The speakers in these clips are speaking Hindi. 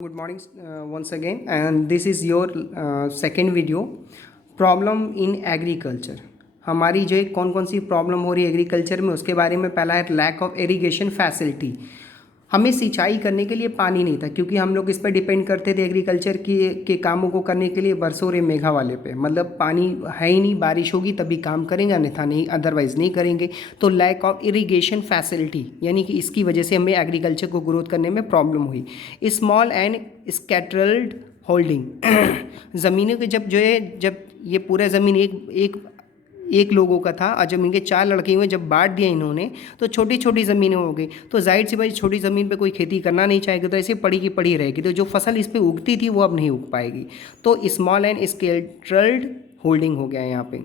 Good morning once again, and this is your second video. Problem in agriculture. हमारी जो है कौन कौन सी प्रॉब्लम हो रही है एग्रीकल्चर में उसके बारे में। पहला है लैक ऑफ इरिगेशन फैसिलिटी। हमें सिंचाई करने के लिए पानी नहीं था, क्योंकि हम लोग इस पर डिपेंड करते थे एग्रीकल्चर के कामों को करने के लिए बरसों रे मेघा वाले पे। मतलब पानी है ही नहीं, बारिश होगी तभी काम करेंगे, अन्यथा नहीं, अदरवाइज़ नहीं करेंगे। तो लैक ऑफ इरिगेशन फैसिलिटी यानी कि इसकी वजह से हमें एग्रीकल्चर को ग्रोथ करने में प्रॉब्लम हुई। स्मॉल एंड स्कैटर्ड होल्डिंग ज़मीनों के जब ये पूरा ज़मीन एक लोगों का था और जब इनके 4 लड़के हुए, जब बांट दिया इन्होंने तो छोटी छोटी ज़मीनें हो गई। तो जाहिर सी भाई छोटी ज़मीन पे कोई खेती करना नहीं चाहेगा, तो ऐसे पड़ी की पड़ी रहेगी। तो जो फसल इस पर उगती थी वो अब नहीं उग पाएगी। तो स्मॉल एंड स्केल्ड होल्डिंग हो गया यहाँ पे।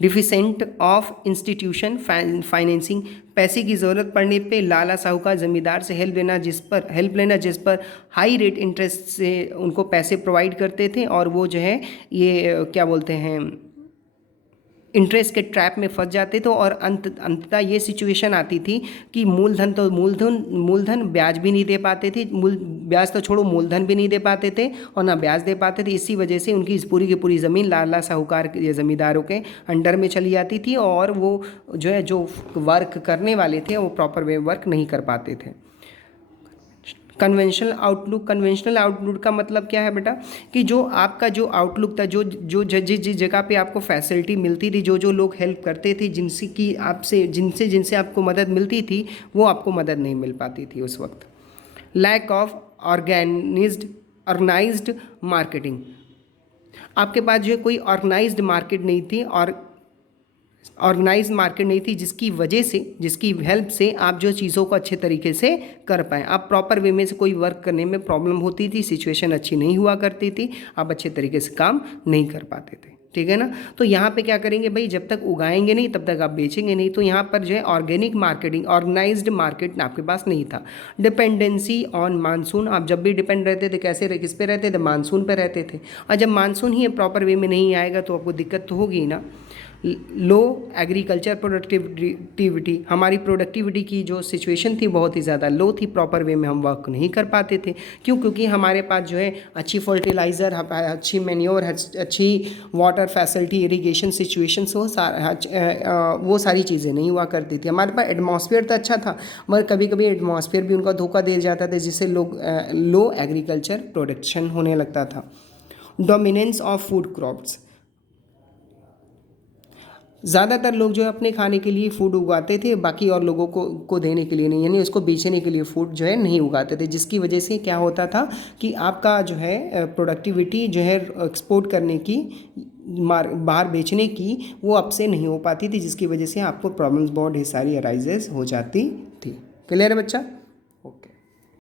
डिफिशेंट ऑफ इंस्टीट्यूशन फाइनेंसिंग, पैसे की ज़रूरत पड़ने पे लाला साहूकार ज़मींदार से हेल्प लेना जिस पर हाई रेट इंटरेस्ट से उनको पैसे प्रोवाइड करते थे, और वो जो है ये क्या बोलते हैं इंटरेस्ट के ट्रैप में फंस जाते थे। और अंततः ये सिचुएशन आती थी कि मूलधन ब्याज भी नहीं दे पाते थे। ब्याज तो छोड़ो, मूलधन भी नहीं दे पाते थे और ना ब्याज दे पाते थे। इसी वजह से उनकी पूरी की पूरी ज़मीन लाला साहूकार के ज़मींदारों के अंडर में चली जाती थी, और वो जो वर्क करने वाले थे वो प्रॉपर वे वर्क नहीं कर पाते थे। कन्वेंशनल आउटलुक का मतलब क्या है बेटा, कि जो आपका जो आउटलुक था, जिस जगह पे आपको फैसिलिटी मिलती थी, जो लोग हेल्प करते थे, जिनसे आपको मदद मिलती थी, वो आपको मदद नहीं मिल पाती थी उस वक्त। लैक ऑफ ऑर्गेनाइज्ड मार्केटिंग, आपके पास जो है कोई ऑर्गेनाइज्ड मार्केट नहीं थी, और ऑर्गेनाइज मार्केट नहीं थी, जिसकी हेल्प से आप जो चीज़ों को अच्छे तरीके से कर पाएँ। आप प्रॉपर वे में से कोई वर्क करने में प्रॉब्लम होती थी, सिचुएशन अच्छी नहीं हुआ करती थी, आप अच्छे तरीके से काम नहीं कर पाते थे। ठीक है ना। तो यहाँ पे क्या करेंगे भाई, जब तक उगाएंगे नहीं तब तक आप बेचेंगे नहीं। तो यहाँ पर जो है ऑर्गेनिक मार्केटिंग, ऑर्गेनाइज्ड मार्केट आपके पास नहीं था। डिपेंडेंसी ऑन मानसून, आप जब भी डिपेंड रहते थे किस पे रहते थे, मानसून पे रहते थे। और जब मानसून ही प्रॉपर वे में नहीं आएगा तो आपको दिक्कत तो होगी ना। लो एग्रीकल्चर प्रोडक्टिविटी, हमारी प्रोडक्टिविटी की जो सिचुएशन थी बहुत ही ज़्यादा लो थी, प्रॉपर वे में हम वर्क नहीं कर पाते थे। क्योंकि हमारे पास जो है अच्छी फर्टिलाइज़र, अच्छी मैन्योर, अच्छी वाटर फैसिलिटी, इरिगेशन सिचुएशन वो सारी चीज़ें नहीं हुआ करती थी। हमारे पास एटमॉस्फेयर तो अच्छा था, मगर कभी कभी एटमॉस्फेयर भी उनका धोखा दे जाता था, जिससे लो एग्रीकल्चर प्रोडक्शन होने लगता था। डोमिनेंस ऑफ फूड क्रॉप्स, ज़्यादातर लोग जो है अपने खाने के लिए फूड उगाते थे, बाकी और लोगों को देने के लिए नहीं, यानी उसको बेचने के लिए फूड जो है नहीं उगाते थे। जिसकी वजह से क्या होता था कि आपका जो है प्रोडक्टिविटी जो है एक्सपोर्ट करने की, बाहर बेचने की, वो आपसे नहीं हो पाती थी, जिसकी वजह से आपको प्रॉब्लम्स बहुत ढेर सारी अराइजेस हो जाती थी। क्लियर है बच्चा।